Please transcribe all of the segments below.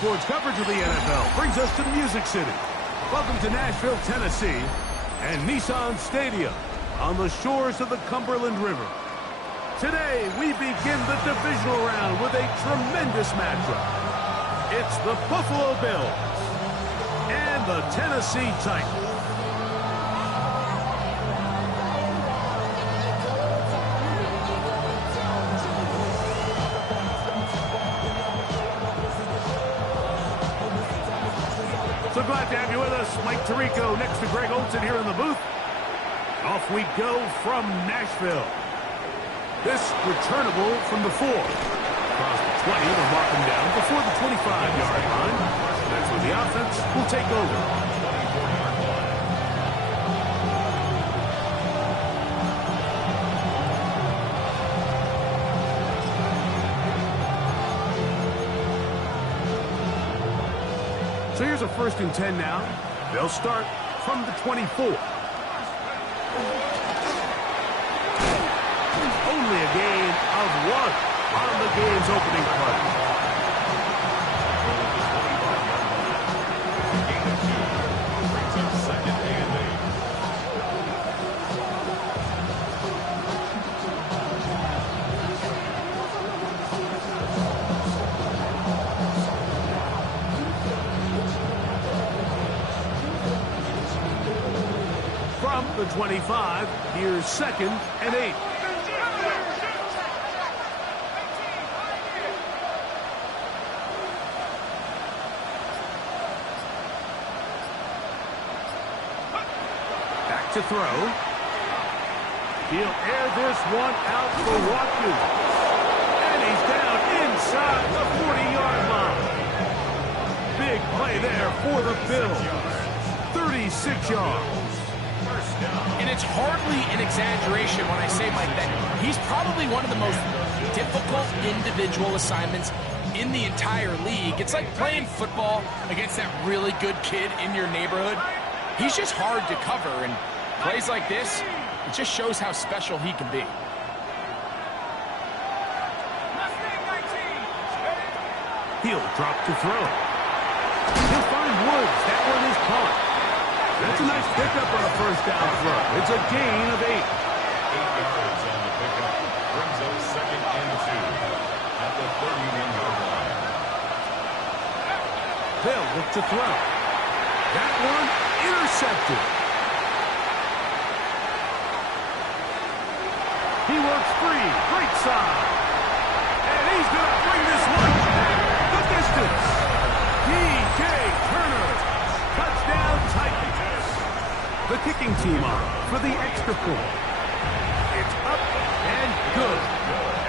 sports coverage of the NFL brings us to Music City. Welcome to Nashville, Tennessee, and Nissan Stadium on the shores of the Cumberland River. Today, we begin the divisional round with a tremendous matchup. It's the Buffalo Bills and the Tennessee Titans. So glad to have you with us. Mike Tirico next to Greg Olsen here in the booth. Off we go from Nashville. This returnable from the 4. Across the 20, they'll mark him down before the 25-yard line. That's where the offense will take over. So here's a 1st and 10 now. They'll start from the 24. Only a gain of 1 on the game's opening play. From the 25, here's 2nd and 8. Back to throw. He'll air this one out for Watkins. And he's down inside the 40-yard line. Big play there for the Bills. 36 yards. And it's hardly an exaggeration when I say, Mike, that he's probably one of the most difficult individual assignments in the entire league. It's like playing football against that really good kid in your neighborhood. He's just hard to cover, and plays like this, it just shows how special he can be. He'll drop to throw. He'll find Woods. That one is caught. That's a nice pickup on a 1st down throw. It's a gain of 8. 8 yards on the pickup. Brings up 2nd and 2 at the 31-yard line. They'll look to throw. That one intercepted. He works free. Great side. And he's going to bring this one back the distance. D.J. Turner. Touchdown Titans. The kicking team on for the extra point. It's up and good.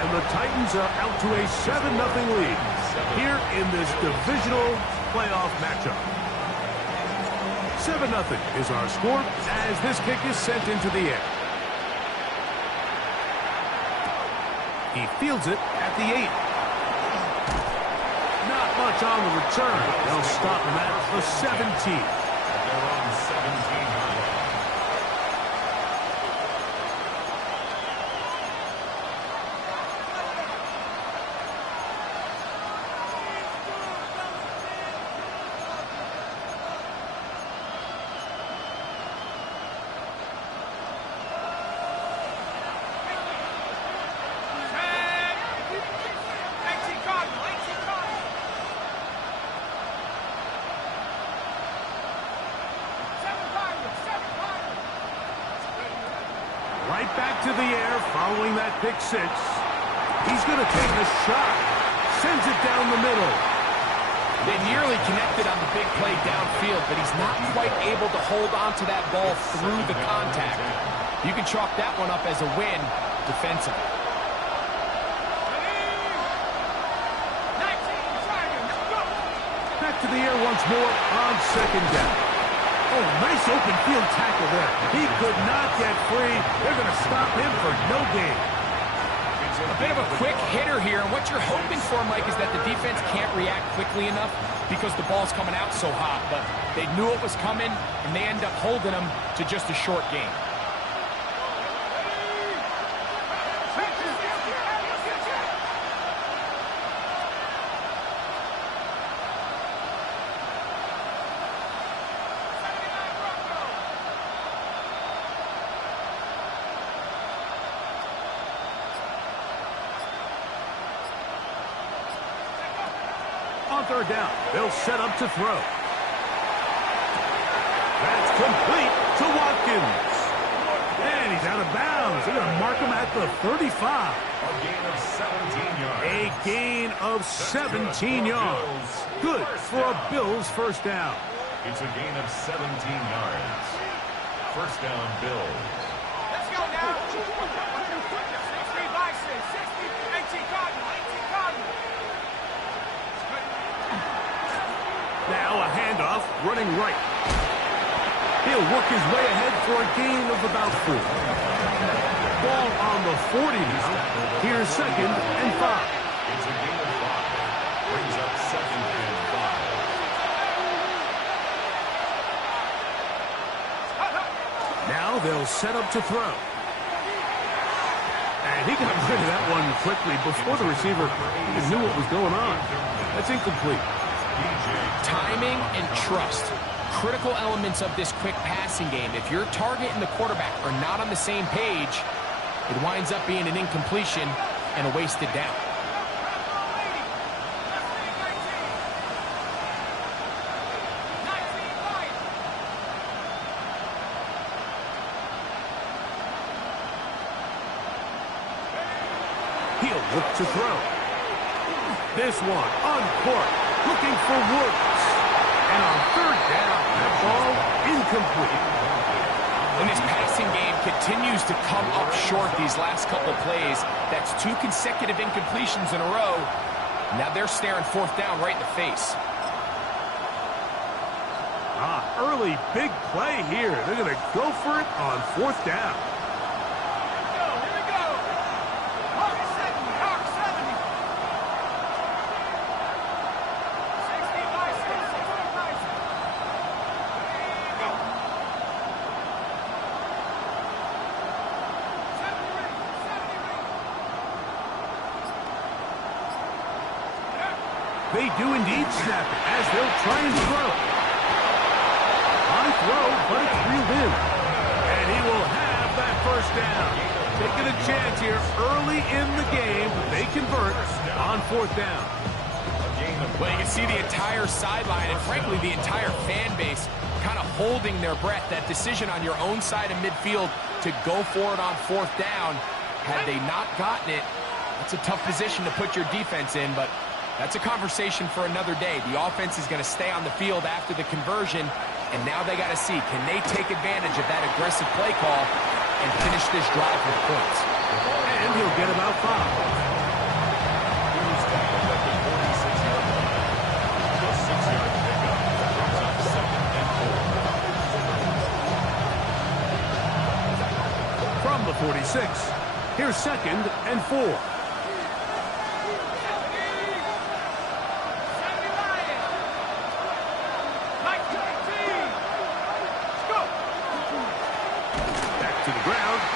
And the Titans are out to a 7-0 lead here in this divisional playoff matchup. 7-0 is our score as this kick is sent into the air. He fields it at the 8. Not much on the return. They'll stop him at the 17. They're on 17-yard line. Right back to the air following that pick 6. He's going to take a shot. Sends it down the middle. They nearly connected on the big play downfield, but he's not quite able to hold on to that ball through the contact. You can chalk that one up as a win defensively. Back to the air once more on 2nd down. Oh, nice open field tackle there. He could not get free. They're going to stop him for no gain. A bit of a quick hitter here, and what you're hoping for, Mike, is that the defense can't react quickly enough because the ball's coming out so hot. But they knew it was coming, and they end up holding them to just a short gain. On third down, they'll set up to throw. That's complete to Watkins. And he's out of bounds. They're going to mark him at the 35. A gain of 17 yards. A gain of 17 yards. Good for a Bills first down. It's a gain of 17 yards. First down, Bills. Let's go now. 60 Bison, 60, 18 Cardinal, 18 Cardinal. Now a handoff running right. He'll work his way ahead for a gain of about 4. Ball on the 40 now. Here's 2nd and 5. It's a gain of 5. Brings up 2nd and 5. Now they'll set up to throw. And he got rid of that one quickly before the receiver even knew what was going on. That's incomplete. Timing and trust. Critical elements of this quick passing game. If your target and the quarterback are not on the same page, it winds up being an incompletion and a wasted down. He'll look to throw. This one on court, looking for Woods. And on third down, that ball incomplete. And this passing game continues to come up short these last couple plays. That's 2 consecutive incompletions in a row. Now they're staring 4th down right in the face. Early big play here. They're going to go for it on 4th down. Here we go. Hawk 70, Hawk 70. 60 Bison, 60 Bison. Go. 70. They do indeed snap it as they'll try and throw. High throw, but it's reeled in. And he will have that first down. Taking a chance here early in the game. They convert on 4th down. Well, you can see the entire sideline and, frankly, the entire fan base kind of holding their breath. That decision on your own side of midfield to go for it on 4th down, had they not gotten it, that's a tough position to put your defense in, but that's a conversation for another day. The offense is going to stay on the field after the conversion, and now they got to see, can they take advantage of that aggressive play call and finish this drive with points? And he'll get about 5. From the 46, here's 2nd and 4.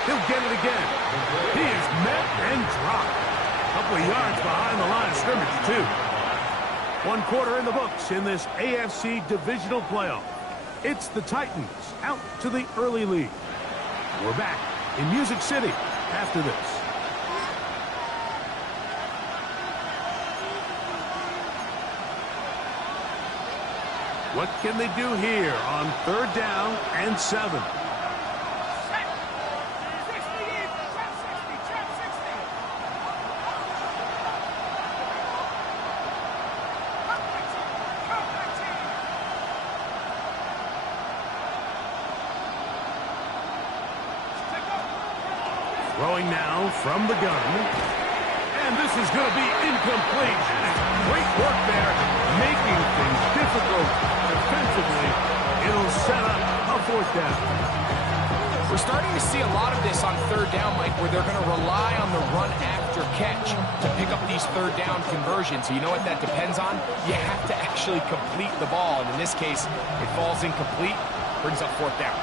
He'll get it again. He is met and dropped. A couple of yards behind the line of scrimmage, too. 1 quarter in the books in this AFC divisional playoff. It's the Titans out to the early lead. We're back in Music City after this. What can they do here on 3rd down and 7? Throwing now from the gun. And this is going to be incomplete. Great work there, making things difficult defensively. It'll set up a 4th down. We're starting to see a lot of this on 3rd down, Mike, where they're going to rely on the run after catch to pick up these 3rd down conversions. So you know what that depends on? You have to actually complete the ball. And in this case, it falls incomplete, brings up 4th down.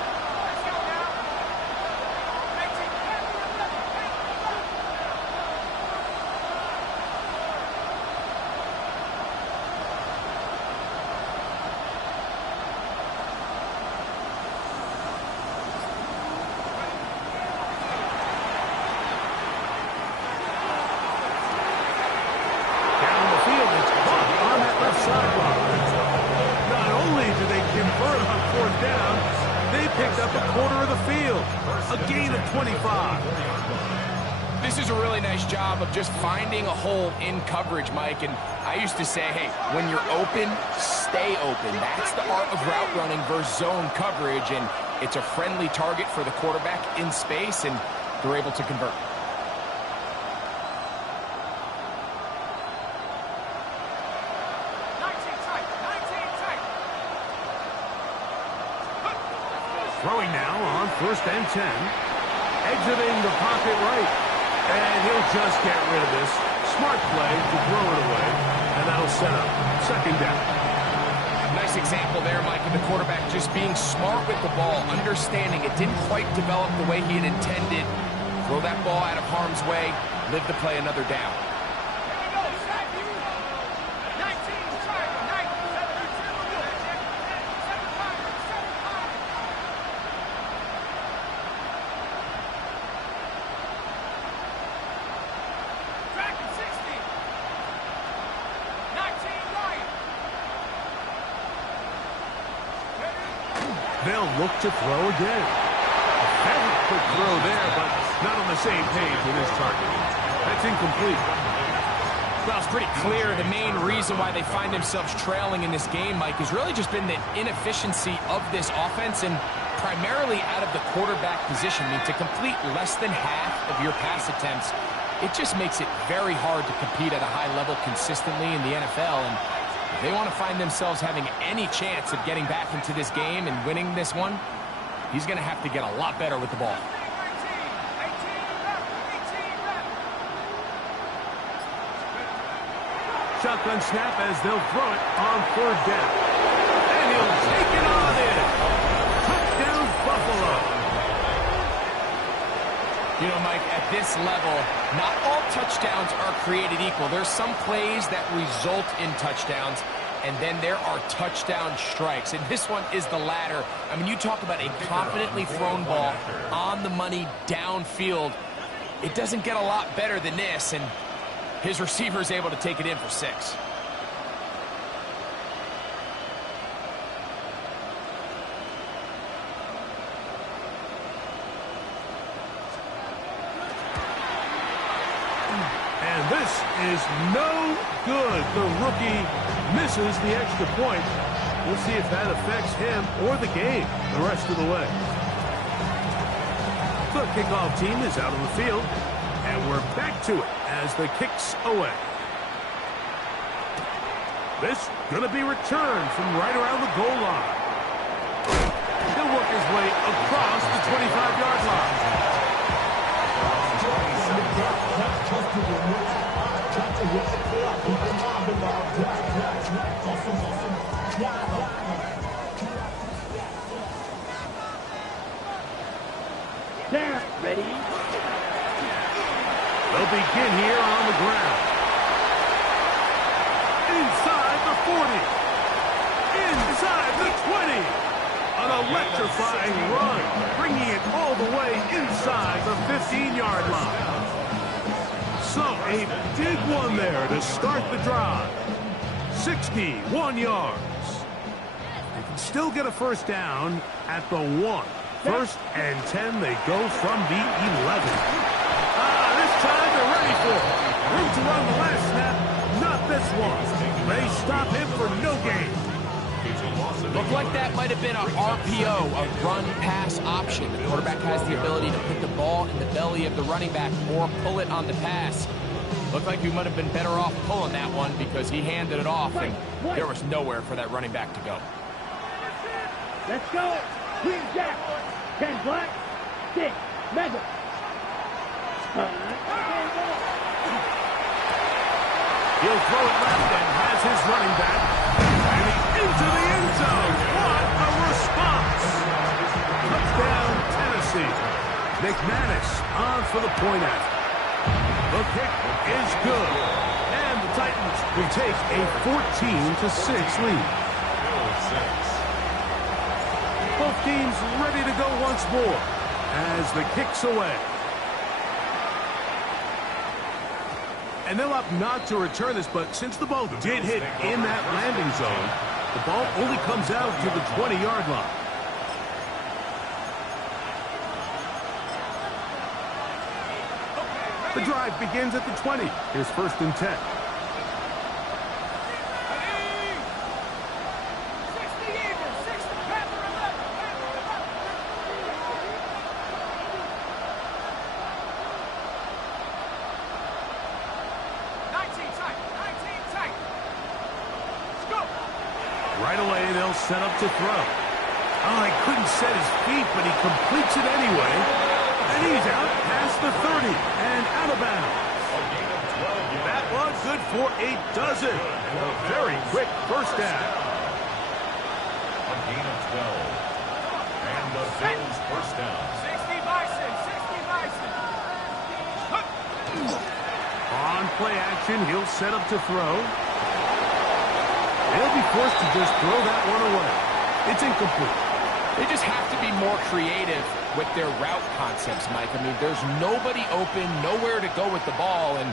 Down the field, it's caught on that left side. A gain of 25. This is a really nice job of just finding a hole in coverage, Mike. And I used to say, hey, when you're open, stay open. That's the art of route running versus zone coverage. And it's a friendly target for the quarterback in space, and they're able to convert. Throwing now on 1st and 10. Exiting the pocket right. And he'll just get rid of this. Smart play to throw it away. And that'll set up 2nd down. Nice example there, Mike, of the quarterback just being smart with the ball, understanding it didn't quite develop the way he had intended. Throw that ball out of harm's way, live to play another down. They'll look to throw again. A very quick throw there, but not on the same page with his target. That's incomplete. Well, it's pretty clear the main reason why they find themselves trailing in this game, Mike, has really just been the inefficiency of this offense and primarily out of the quarterback position. I mean, to complete less than half of your pass attempts, it just makes it very hard to compete at a high level consistently in the NFL. And if they want to find themselves having any chance of getting back into this game and winning this one, he's going to have to get a lot better with the ball. Shotgun snap as they'll throw it on 3rd down. And he'll take it on in. Touchdown, Buffalo. You know, Mike, at this level, not all touchdowns are created equal. There's some plays that result in touchdowns, and then there are touchdown strikes. And this one is the latter. I mean, you talk about a confidently thrown ball on the money downfield. It doesn't get a lot better than this, and his receiver is able to take it in for 6. And this is no good. The rookie misses the extra point. We'll see if that affects him or the game the rest of the way. The kickoff team is out on the field, and we're back to it as the kick's away. This going to be returned from right around the goal line. He'll work his way across the 25-yard line. There, ready? They'll begin here on the ground. Inside the 40. Inside the 20. An electrifying run, bringing it all the way inside the 15-yard line. So a big one there to start the drive. 61 yards. They can still get a 1st down at the 1. 1st and 10, they go from the 11. This time they're ready for it. Room to run the last snap, not this one. They stop him for no gain. Looked like that might have been a RPO, a run-pass option. The quarterback has the ability to put the ball in the belly of the running back or pull it on the pass. Looked like we might have been better off pulling that one because he handed it off, and there was nowhere for that running back to go. Let's go. Green Jack. 10 black. 6 mega. He'll throw it left and has his running back. And he's into the end zone. What a response. Touchdown, Tennessee. McManus on for the point after. The kick is good. And the Titans will take a 14-6 lead. Both teams ready to go once more as the kick's away. And they'll opt not to return this, but since the ball did hit in that landing zone, the ball only comes out to the 20-yard line. The drive begins at the 20. Here's 1st and 10. 60 even, 60, Panther 11, Panther 11. 19 tight, 19 tight. Let's go. Right away, they'll set up to throw. Oh, he couldn't set his feet, but he completes it anyway. And he's out past the 30 and out of bounds. That was good for a dozen. And a very quick first down. A gain of 12. And the Bills first down. 60 Bison, 60 Bison. On play action, he'll set up to throw. They'll be forced to just throw that one away. It's incomplete. They just have to be more creative with their route concepts, Mike. I mean, there's nobody open, nowhere to go with the ball, and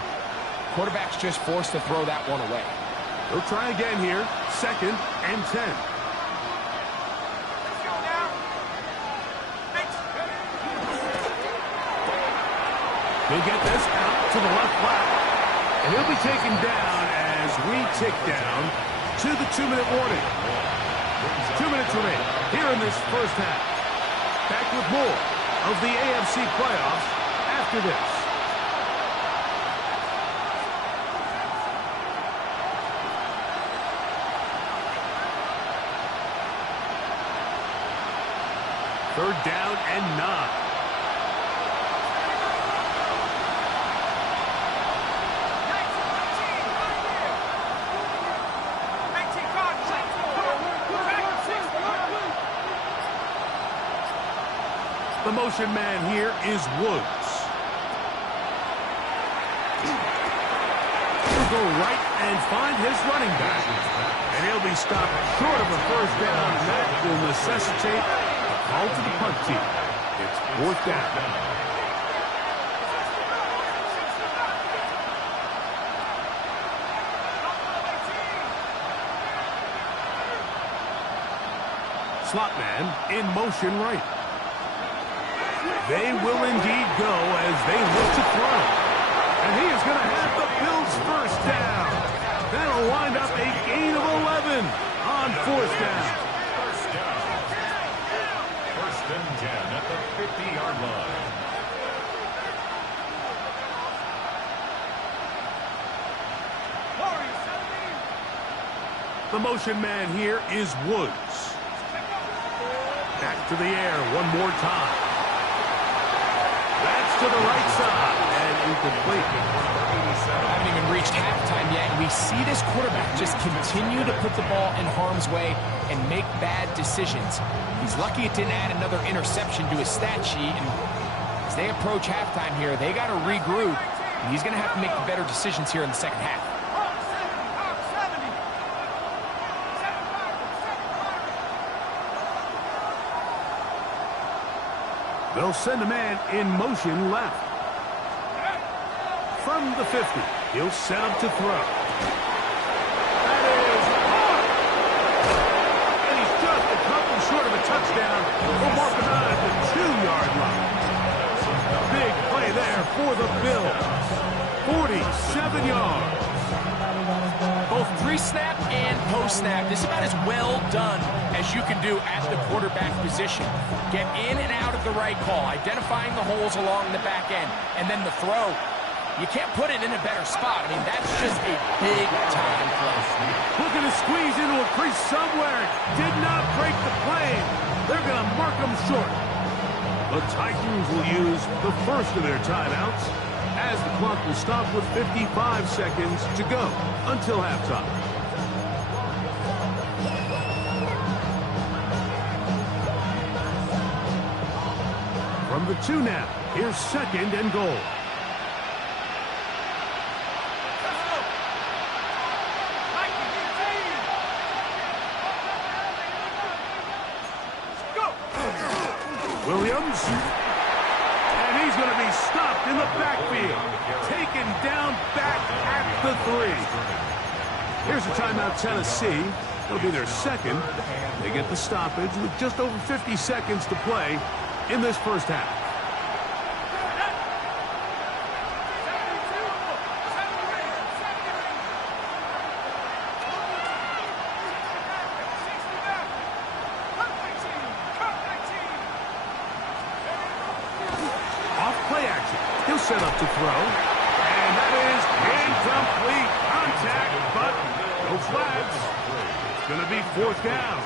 quarterback's just forced to throw that one away. He'll try again here. 2nd and 10. Let's go now. He'll get this out to the left flat. And he'll be taken down as we tick down to the 2-minute warning. 2 minutes remain here in this first half. Back with more of the AFC playoffs after this. Third down and 9. 19 Cardinals, 60. The motion man here is Woods. He'll go right and find his running back. And he'll be stopped short of a first down, and that will necessitate a call to the punt team. It's 4th down. Slot man in motion right. They will indeed go as they look to throw. And he is going to have the Bills first down. That'll wind up a gain of 11 on 4th down. First down. 1st and 10 at the 50-yard line. Warriors, 70. The motion man here is Woods. Back to the air one more time. That's to the right side and incomplete. Haven't even reached halftime yet, and we see this quarterback just continue to put the ball in harm's way and make bad decisions. He's lucky it didn't add another interception to his stat sheet, and as they approach halftime here, they got to regroup, and he's going to have to make the better decisions here in the second half. Hawk 70, Hawk 70. 7 They'll send a man in motion left. From the 50, he'll set up to throw. That is hard. And he's just a couple short of a touchdown. We'll mark him out at the 2-yard line. Big play there for the Bills. 47 yards. Both pre-snap and post-snap, this is about as well done as you can do at the quarterback position. Get in and out of the right call, identifying the holes along the back end, and then the throw. You can't put it in a better spot. I mean, that's just a big-time play. Looking to squeeze into a crease somewhere. Did not break the plane. They're going to mark him short. The Titans will use the first of their timeouts as the clock will stop with 55 seconds to go until halftime. From the 2 now, here's 2nd and goal. Williams, and he's going to be stopped in the backfield, taken down back at the 3. Here's a timeout, Tennessee. It'll be their second. They get the stoppage with just over 50 seconds to play in this first half. to throw. And that is incomplete contact, but no flags. It's going to be 4th down.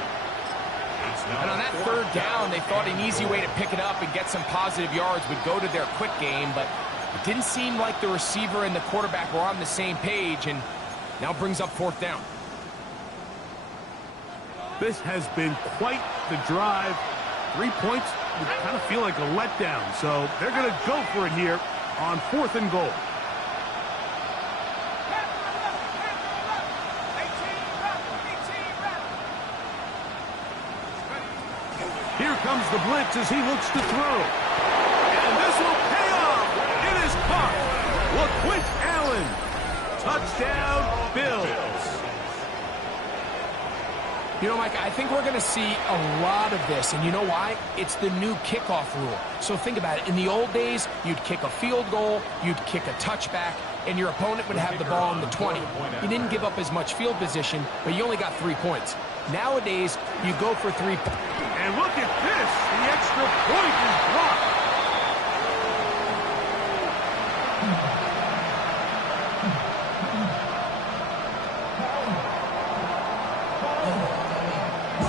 And on that 3rd down, they thought an easy way to pick it up and get some positive yards would go to their quick game, but it didn't seem like the receiver and the quarterback were on the same page, and now brings up 4th down. This has been quite the drive. 3 points would kind of feel like a letdown, so they're going to go for it here on 4th and goal. Here comes the blitz as he looks to throw. And this will pay off. It is caught. LaQuint Allen. Touchdown, Bills. You know, Mike, I think we're going to see a lot of this, and you know why? It's the new kickoff rule. So think about it. In the old days, you'd kick a field goal, you'd kick a touchback, and your opponent would have the ball on the 20. You didn't give up as much field position, but you only got 3 points. Nowadays, you go for 3 points. And look at this. The extra point is blocked.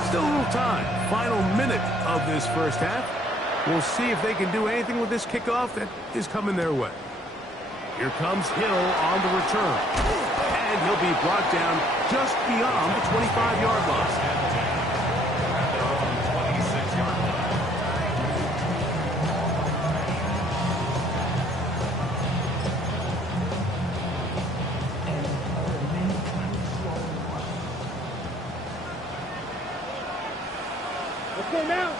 Still a little time. Final minute of this first half. We'll see if they can do anything with this kickoff that is coming their way. Here comes Hill on the return. And he'll be brought down just beyond the 25-yard line. Let's go now.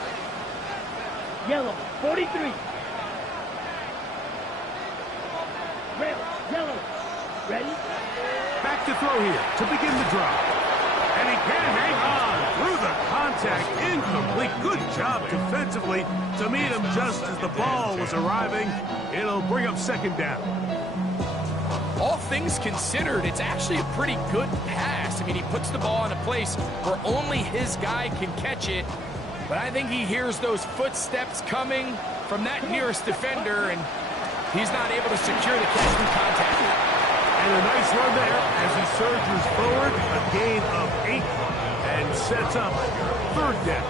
Yellow, 43. Red, yellow. Ready? Back to throw here to begin the drive. And he can hang on through the contact. Incomplete. Good job defensively to meet him just as the ball was arriving. It'll bring up 2nd down. All things considered, it's actually a pretty good pass. I mean, he puts the ball in a place where only his guy can catch it. But I think he hears those footsteps coming from that nearest defender, and he's not able to secure the catch through contact. And a nice run there as he surges forward. A gain of 8 and sets up 3rd down.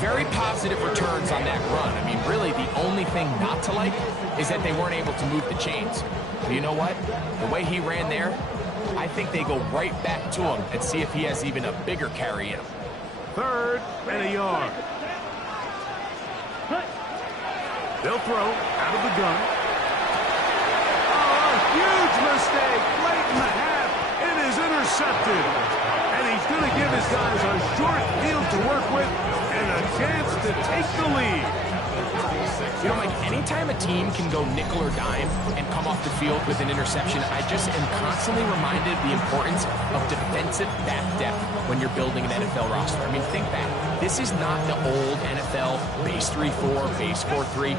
Very positive returns on that run. I mean, really, the only thing not to like is that they weren't able to move the chains. But you know what? The way he ran there, I think they go right back to him and see if he has even a bigger carry in him. 3rd and a yard. They'll throw out of the gun. Oh, a huge mistake late in the half. It is intercepted. And he's going to give his guys a short field to work with and a chance to take the lead. You know, Mike, anytime a team can go nickel or dime and come off the field with an interception, I just am constantly reminded of the importance of defensive back depth when you're building an NFL roster. I mean, think back. This is not the old NFL base 3-4, base 4-3.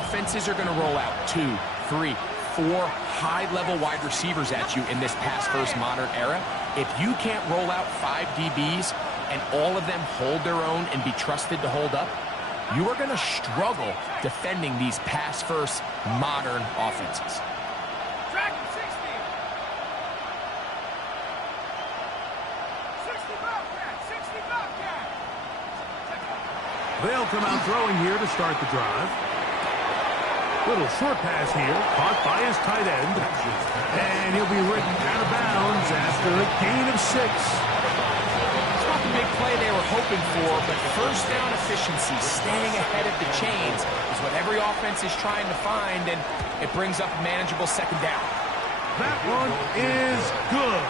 Offenses are going to roll out 2, 3, 4 high-level wide receivers at you in this pass-first modern era. If you can't roll out 5 DBs and all of them hold their own and be trusted to hold up, you are going to struggle defending these pass-first modern offenses. Track 60. 60 Bobcat. 60 Bobcat. They'll come out throwing here to start the drive. Little short pass here, caught by his tight end. And he'll be written out of bounds after a gain of 6. Big play they were hoping for, but first down efficiency, staying ahead of the chains, is what every offense is trying to find, and it brings up a manageable 2nd down. That one is good.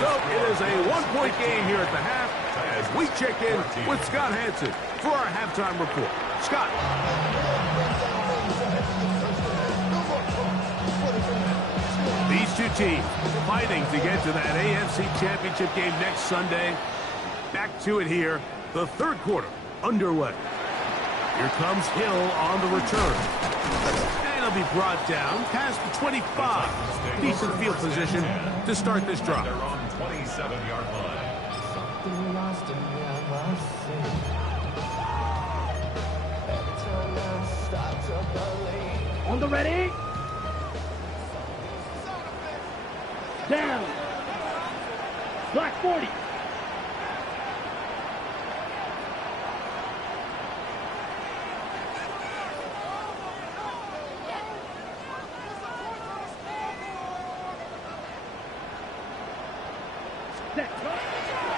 So it is a 1-point game here at the half as we check in with Scott Hanson for our halftime report. Scott. These two teams fighting to get to that AFC Championship game next Sunday. Back to it here, the 3rd quarter underway. Here comes Hill on the return. And he'll be brought down past the 25. Decent field position to start this drive. They're on 27-yard line. On the ready. Down. Black 40.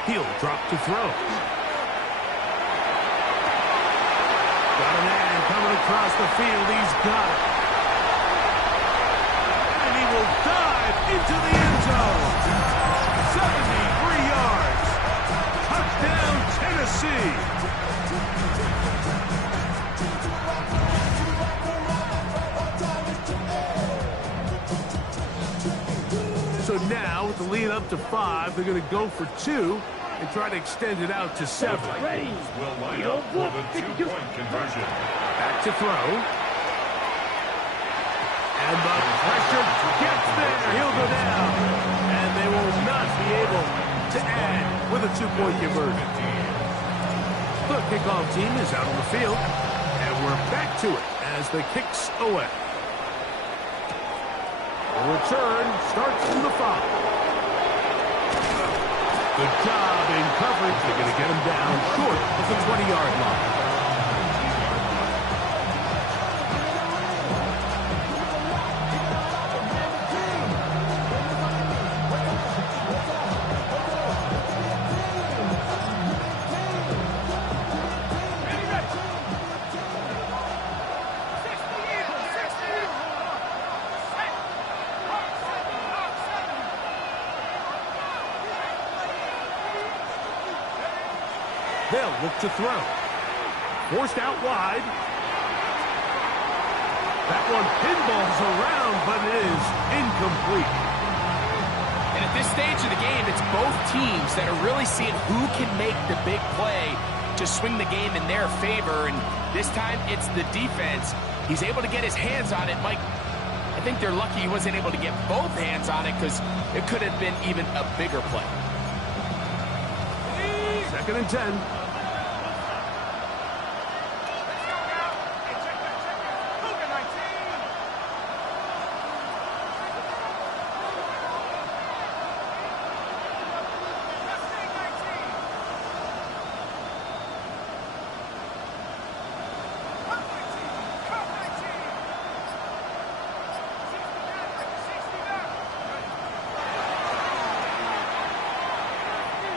He'll drop to throw. Got a man coming across the field. He's got it. And he will dive into the end zone. 73 yards. Touchdown, Tennessee. So now, with the lead up to 5, they're going to go for 2 and try to extend it out to 7. Ready. Will line up for the 2-point conversion. Back to throw. And the pressure gets there. He'll go down. And they will not be able to add with a 2-point conversion. The kickoff team is out on the field. And we're back to it as the kicks away. The return starts from the 5. Good job in coverage. They're going to get him down short of the 20-yard line. They'll look to throw. Forced out wide. That one pinballs around, but it is incomplete. And at this stage of the game, it's both teams that are really seeing who can make the big play to swing the game in their favor. And this time, it's the defense. He's able to get his hands on it. Mike, I think they're lucky he wasn't able to get both hands on it because it could have been even a bigger play. 2nd and 10.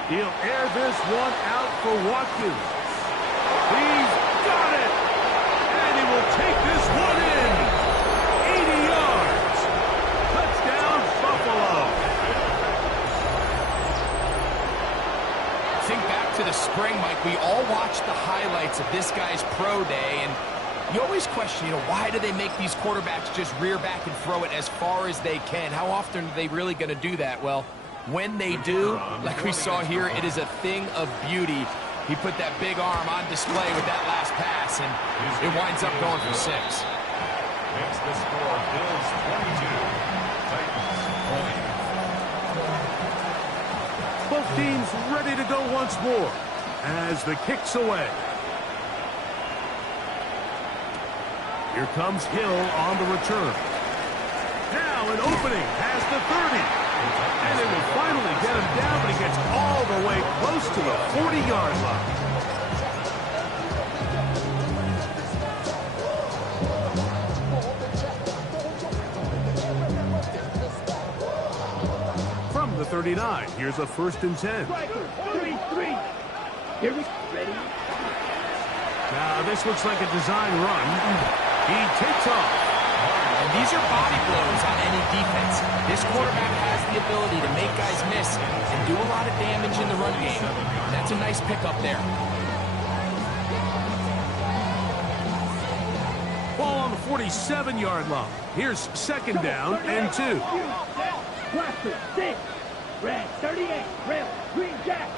He'll air this one out for Watkins. He's got it! And he will take this one in. 80 yards. Touchdown, Buffalo. Think back to the spring, Mike. We all watched the highlights of this guy's pro day, and you always question, why do they make these quarterbacks just rear back and throw it as far as they can? How often are they really going to do that? Well, when they do, like we saw here, it is a thing of beauty. He put that big arm on display with that last pass, and it winds up going for 6. Makes the score Bills 22, Titans 20. Both teams ready to go once more as the kick's away. Here comes Hill on the return. Now an opening past the 30. And they will finally get him down, but he gets all the way close to the 40-yard line. From the 39, here's a 1st and 10. 33. Here we go. Ready. Now this looks like a design run. He takes off. And these are body blows on any defense. This quarterback has the ability to make guys miss and do a lot of damage in the run game. And that's a nice pickup there. Ball on the 47-yard line. Here's 2nd down and 2. Blaster, 6. Red, 38. Red, green jack.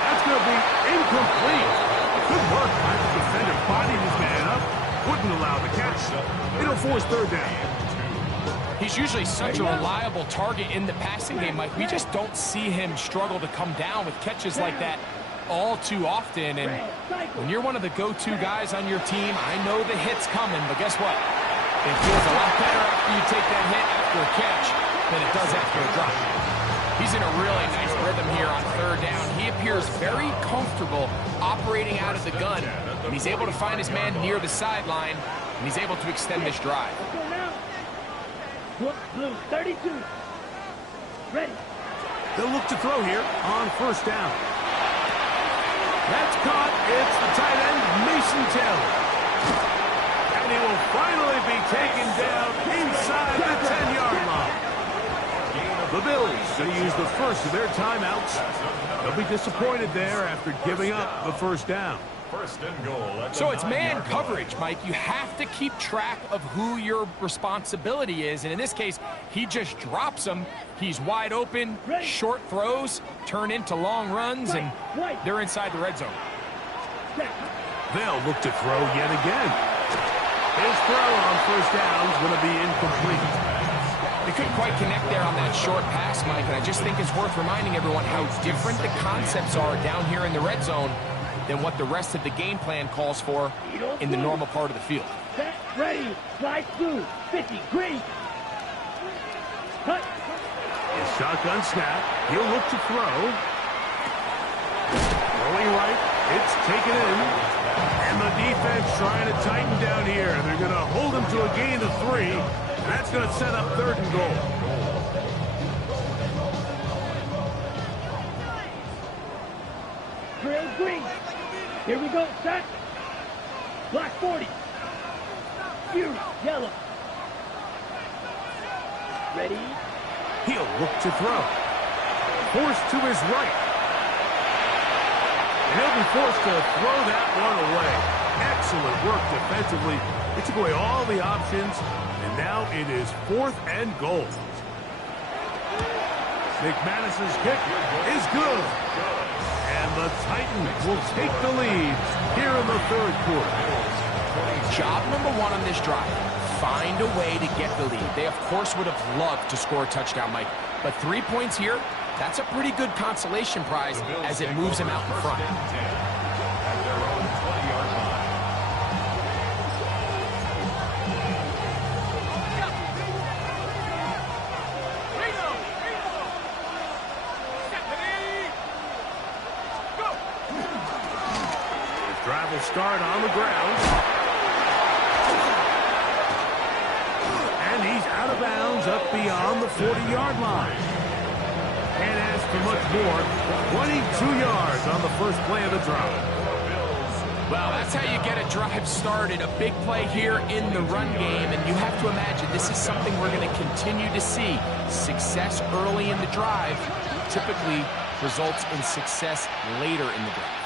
That's going to be incomplete. Good work by the defender. Bodied his man up. Wouldn't allow the catch. It'll force 3rd down. He's usually such a reliable target in the passing game, Mike. We just don't see him struggle to come down with catches like that. all too often. And when you're one of the go-to guys on your team, I know the hit's coming, but guess what? It feels a lot better after you take that hit after a catch than it does after a drop. He's in a really nice rhythm here on third down. He appears very comfortable operating out of the gun, and he's able to find his man near the sideline, and he's able to extend this drive. Blue, 32. Ready. They'll look to throw here on first down. That's caught. It's the tight end, Mason Taylor. And he will finally be taken down inside the 10-yard line. The Bills going to use the first of their timeouts. They'll be disappointed there after giving up the first down. First and goal. So it's man coverage, Mike. You have to keep track of who your responsibility is. And in this case, he just drops him. He's wide open. Short throws turn into long runs, and they're inside the red zone. They'll look to throw yet again. His throw on first down is going to be incomplete. They couldn't quite connect there on that short pass, Mike, and I just think it's worth reminding everyone how different the concepts are down here in the red zone than what the rest of the game plan calls for in the normal part of the field. Set, ready, slide through, 50, green. Cut. His shotgun snap. He'll look to throw. Throwing right. It's taken in. And the defense trying to tighten down here. They're going to hold him to a gain of 3. And that's going to set up third and goal. Trail green. Here we go, set. Black 40. Fury, yellow. Ready. He'll look to throw. Forced to his right. And he'll be forced to throw that one away. Excellent work defensively. It took away all the options, and now it is 4th and goal. McManus's kick is good. And the Titans will take the lead here in the third quarter. Job number 1 on this drive, find a way to get the lead. They, of course, would have loved to score a touchdown, Mike. But 3 points here, that's a pretty good consolation prize as it moves them out in front. At their own 20-yard line. Drive will start on the ground. And he's out of bounds up beyond the 40-yard line. And as for much more, 22 yards on the first play of the drive. Well, that's how you get a drive started. A big play here in the run game, and you have to imagine this is something we're going to continue to see. Success early in the drive typically results in success later in the drive.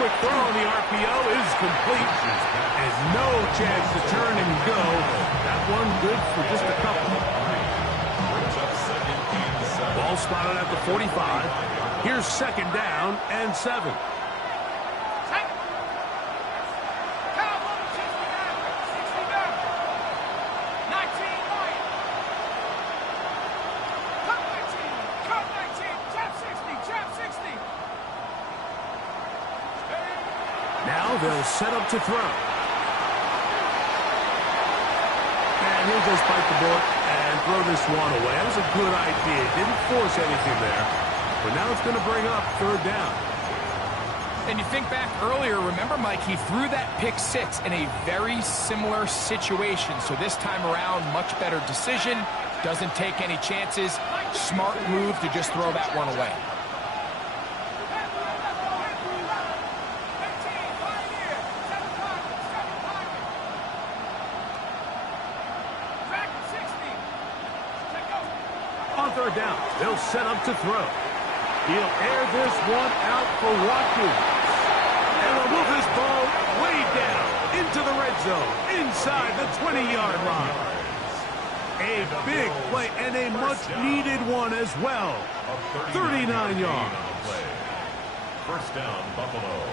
Quick throw on the RPO is complete. And no chance to turn and go. That one good for just a couple. Ball spotted at the 45. Here's second down and 7. Now they'll set up to throw. And he'll just bite the bullet and throw this one away. That was a good idea. Didn't force anything there. But now it's going to bring up third down. And you think back earlier, remember, Mike, he threw that pick 6 in a very similar situation. So this time around, much better decision. Doesn't take any chances. Smart move to just throw that one away. On third down, they'll set up to throw. He'll air this one out for Watkins. And will move this ball way down into the red zone, inside the 20-yard line. A big play and a much-needed one as well. 39 yards. First down, Buffalo.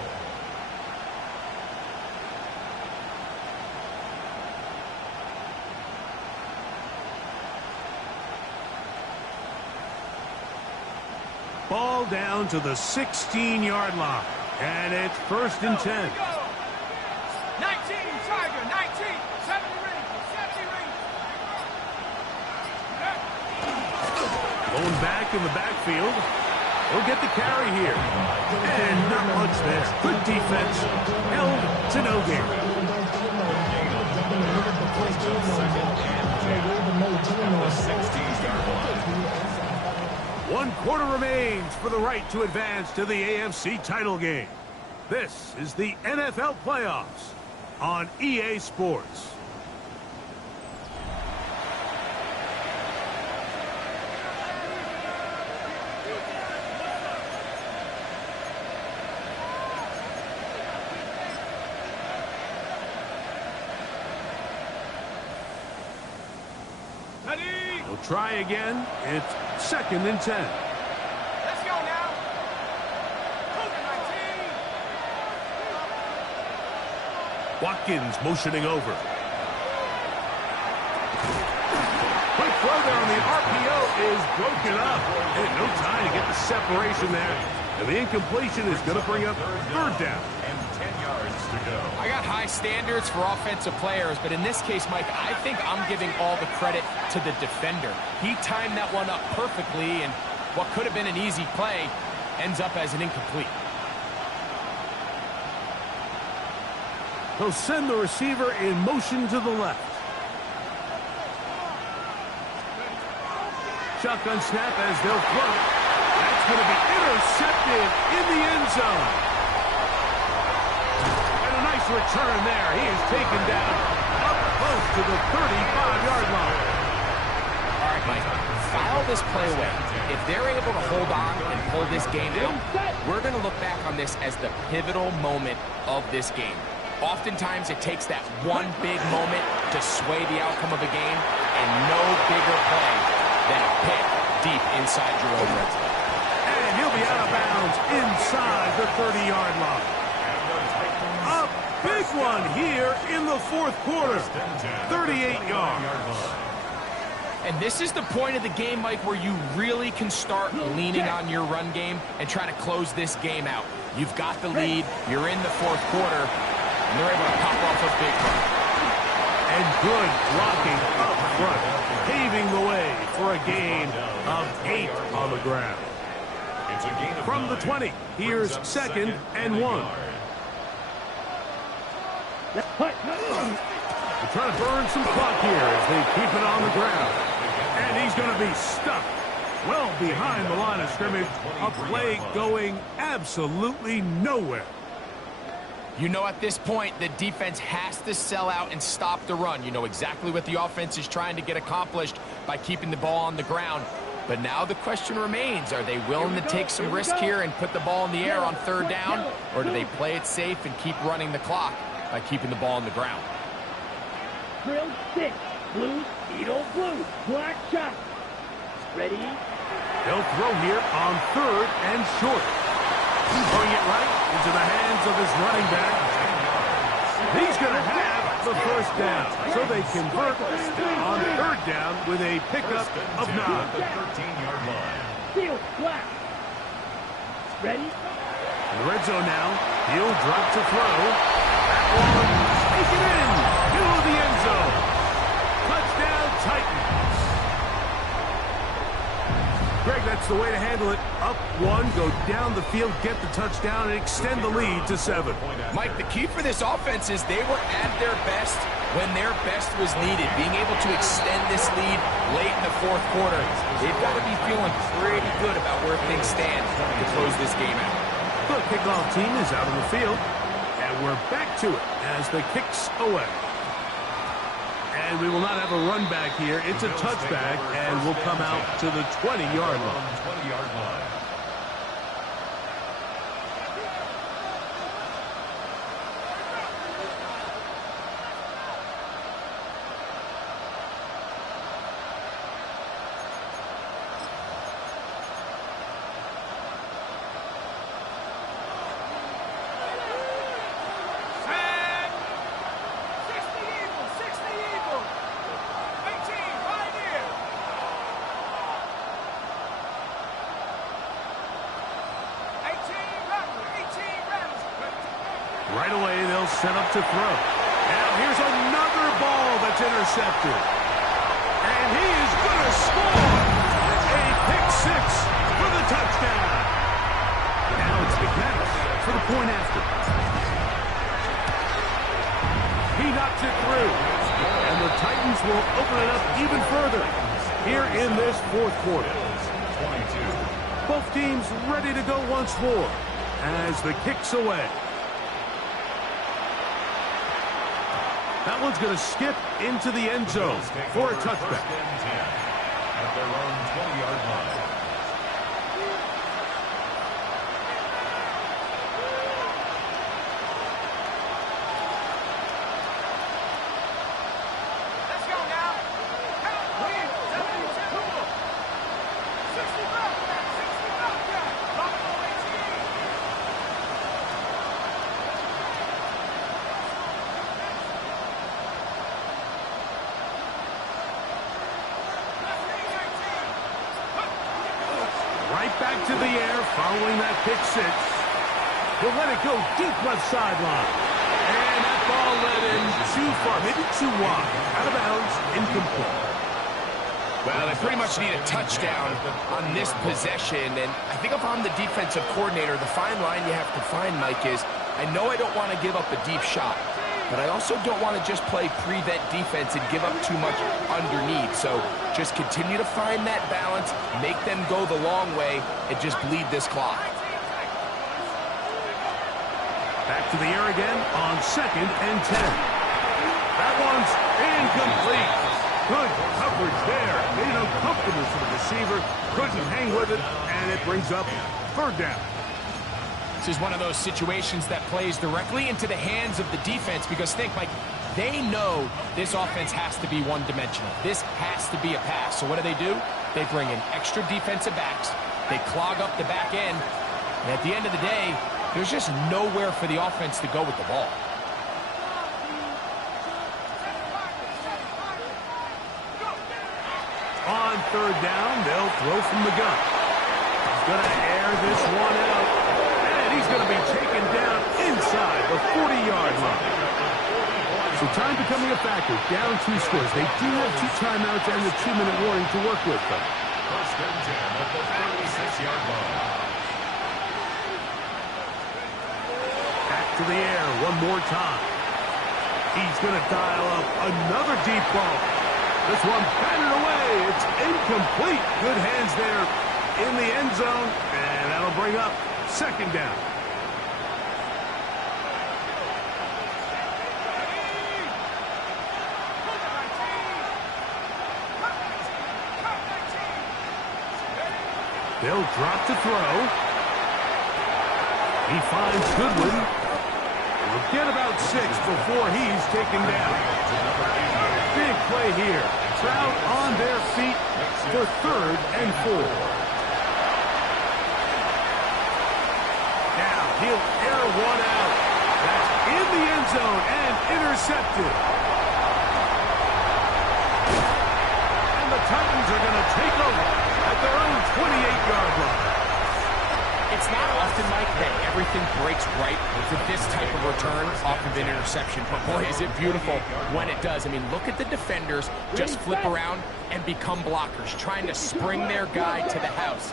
Ball down to the 16-yard line. And it's 1st and 10. 19, Tiger, 19. 70 rings, 70 rings. Going back in the backfield. He'll get the carry here. And not much there. Good defense. Held to no gain. The 16-yard line. 1 quarter remains for the right to advance to the AFC title game. This is the NFL playoffs on EA Sports. We'll try again. It's 2nd and 10. Let's go now. Cougar 19. Watkins motioning over. Quick throw there on the RPO is broken up. And no time to get the separation there. And the incompletion is going to bring up 3rd down. And 10 yards to go. I got high standards for offensive players, but in this case, Mike, I think I'm giving all the credit to the defender. He timed that one up perfectly, and what could have been an easy play ends up as an incomplete. He'll send the receiver in motion to the left. Shotgun snap as they'll throw. That's going to be intercepted in the end zone. And a nice return there. He is taken down up close to the 35-yard line. All right, Mike, file this play away. If they're able to hold on and pull this game out, we're going to look back on this as the pivotal moment of this game. Oftentimes, it takes that one big moment to sway the outcome of a game, and no bigger play than a pick deep inside your own red zone. And he'll be out of bounds inside the 30-yard line. A big one here in the 4th quarter. 38 yards. And this is the point of the game, Mike, where you really can start leaning on your run game and try to close this game out. You've got the lead. You're in the 4th quarter. And they're able to pop off a big run. And good blocking up front, paving the way for a gain of 8 on the ground. It's a gain of From the 20, here's 2nd and 1. They're trying to burn some clock here as they keep it on the ground. And he's going to be stuck well behind the line of scrimmage. A play going absolutely nowhere. You know, at this point, the defense has to sell out and stop the run. You know exactly what the offense is trying to get accomplished by keeping the ball on the ground. But now the question remains, are they willing to take some risk here and put the ball in the air on 3rd down? Or do they play it safe and keep running the clock by keeping the ball on the ground? Drill 6. Blue, Edo blue. Black shot. Ready? They'll throw here on 3rd and short. Throwing it right into the hands of his running back. He's going to have the 1st down. So they convert on 3rd down with a pickup of 9. The 13-yard line. Field flat. Ready? In the red zone now. He'll drop to throw. That one, take it in. Middle of the end zone. Touchdown, Titans. Greg, that's the way to handle it. Up 1, go down the field, get the touchdown, and extend the lead to 7. Mike, the key for this offense is they were at their best when their best was needed. Being able to extend this lead late in the 4th quarter, they've got to be feeling pretty good about where things stand to close this game out. The kickoff team is out on the field, and we're back to it as the kick's away. And we will not have a run back here. It's a touchback, and we'll come out to the 20-yard line. 20-yard line. Set. 60 Eagles, 60 Eagles. 18, right here. Right away, they'll set up to throw. Now here's another ball that's intercepted. And he is going to score. A pick six for the touchdown. Now it's McManus for the point after. He knocks it through. And the Titans will open it up even further here in this fourth quarter. 22. Both teams ready to go once more as the kick's away. That one's going to skip into the end zone for a touchback. At their own 20-yard line. Let's go now. Lead, 72. 65. 65. Buffalo 18. Right back to the air following that pick six. He'll let it go deep left sideline. And that ball led in too far, maybe too wide. Out of bounds, incomplete. Well, they pretty much need a touchdown on this possession, and I think if I'm the defensive coordinator, the fine line you have to find, Mike, is I know I don't want to give up a deep shot, but I also don't want to just play prevent defense and give up too much underneath. So just continue to find that balance, make them go the long way, and just bleed this clock. Back to the air again on 2nd and 10. That one's incomplete. Good coverage there. Made it uncomfortable for the receiver. Couldn't hang with it, and it brings up 3rd down. This is one of those situations that plays directly into the hands of the defense because think, Mike, they know this offense has to be one-dimensional. This has to be a pass. So what do? They bring in extra defensive backs. They clog up the back end. And at the end of the day, there's just nowhere for the offense to go with the ball. On 3rd down, they'll throw from the gun. He's going to air this one out. And he's going to be taken down inside the 40-yard line. So time becoming a factor. Down 2 scores. They do have 2 timeouts and the 2-minute warning to work with them. 1st and 10 at the 36-yard line. Back to the air one more time. He's going to dial up another deep ball. This one batted away. It's incomplete. Good hands there in the end zone. And that'll bring up 2nd down. They'll drop to throw. He finds Goodwin. He'll get about 6 before he's taken down. Big play here. Crowd on their feet for 3rd and 4. Now he'll air one out. That's in the end zone and intercepted. And the Titans are going to take over at their own 28-yard line. It's not often, Mike, that everything breaks right for this type of return off of an interception. But boy, is it beautiful when it does. I mean, look at the defenders just flip around and become blockers, trying to spring their guy to the house.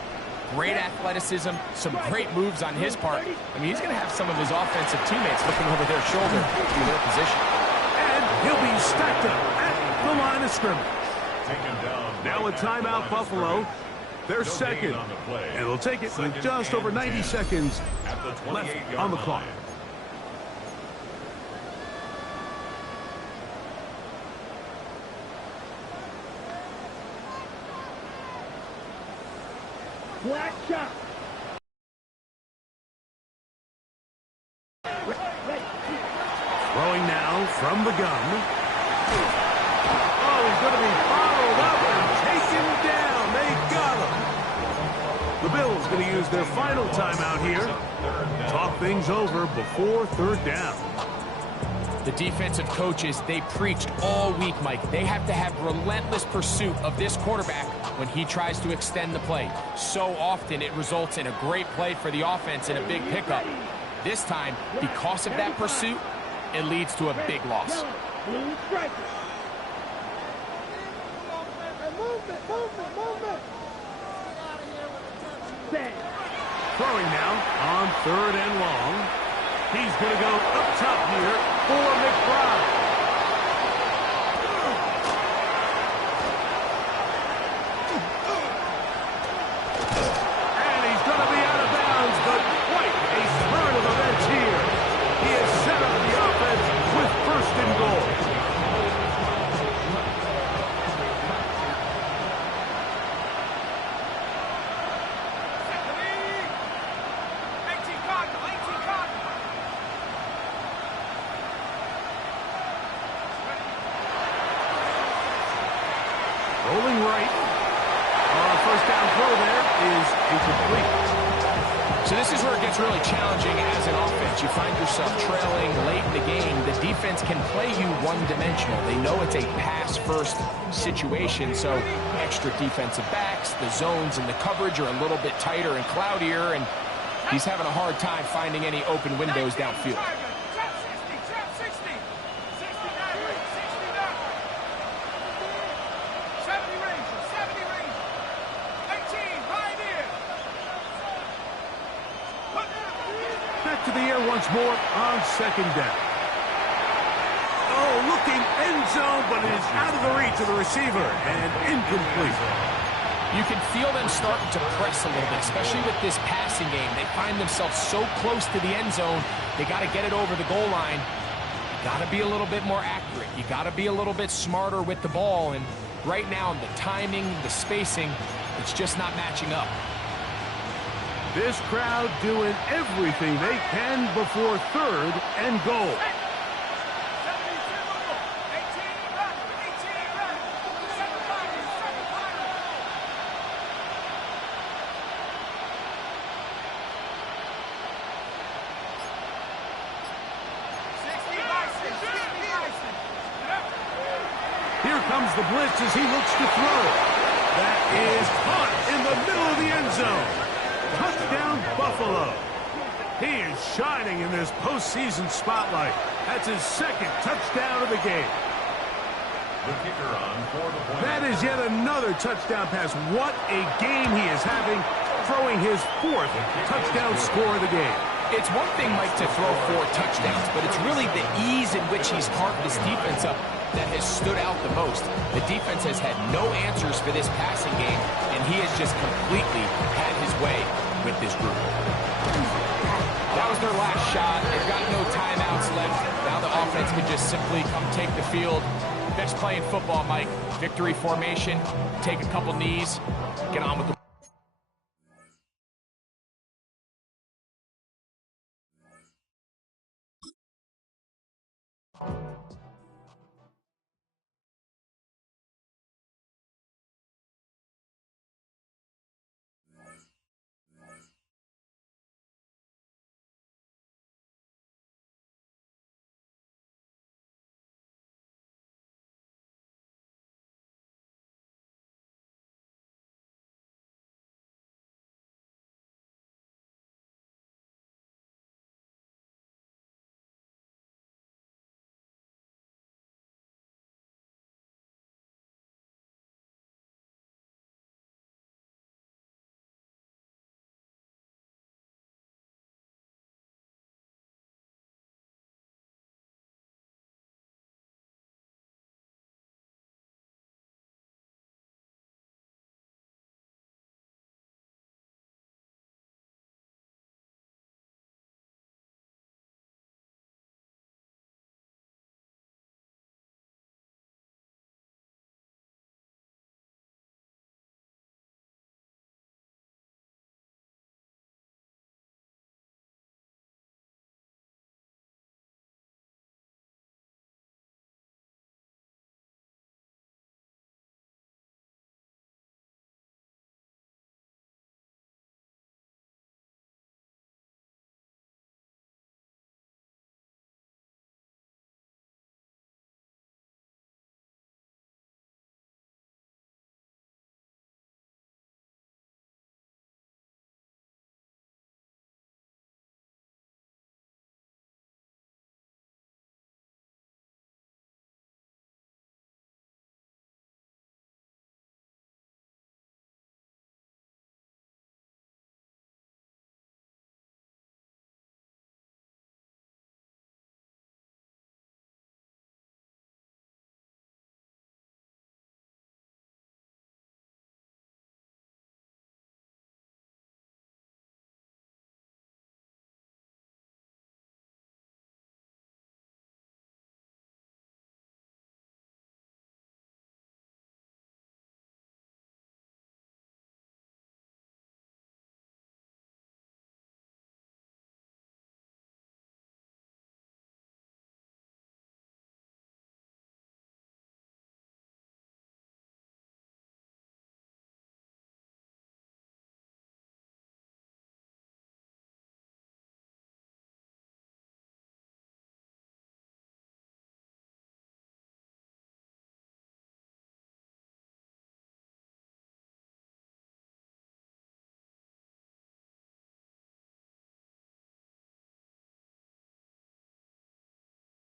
Great athleticism, some great moves on his part. I mean, he's going to have some of his offensive teammates looking over their shoulder to their position. And he'll be stacked up at the line of scrimmage. Now a timeout, Buffalo. They're second, and they'll take it with just over 90 seconds left on the clock. Black shot. Throwing now from the gun. Oh, he's going to be followed up and taken down. They got him. The Bills going to use their final timeout here. Talk things over before 3rd down. The defensive coaches, they preached all week, Mike. They have to have relentless pursuit of this quarterback when he tries to extend the play. So often it results in a great play for the offense and a big pickup. This time, because of that pursuit, it leads to a big loss. Yellow, blue striker. Movement. Set. Throwing now on 3rd and long. He's going to go up top here for McBride. And he's going to be out of bounds, but quite a turn of events here. He has set up the offense with 1st and goal. Rolling right. First down throw there is incomplete. So this is where it gets really challenging as an offense. You find yourself trailing late in the game. The defense can play you one-dimensional. They know it's a pass-first situation, so extra defensive backs, the zones and the coverage are a little bit tighter and cloudier, and he's having a hard time finding any open windows downfield. To the air once more on 2nd down. Oh, looking end zone, but it is out of the reach of the receiver and incomplete. You can feel them starting to press a little bit, especially with this passing game. They find themselves so close to the end zone, they got to get it over the goal line. You got to be a little bit more accurate. You got to be a little bit smarter with the ball, and right now, the timing, the spacing, it's just not matching up. This crowd doing everything they can before 3rd and goal. Here comes the blitz as he looks to throw. That is caught in the middle of the end zone. Touchdown, Buffalo. He is shining in this postseason spotlight. That's his 2nd touchdown of the game. The kicker on for the point. That is yet another touchdown pass. What a game he is having, throwing his 4th touchdown score of the game. It's one thing, Mike, to throw 4 touchdowns, but it's really the ease in which he's carved this defense up that has stood out the most. The defense has had no answers for this passing game, and he has just completely had his way with this group. That was their last shot. They've got no timeouts left. Now the offense can just simply come take the field. Best play in football, Mike. Victory formation, take a couple knees, get on with the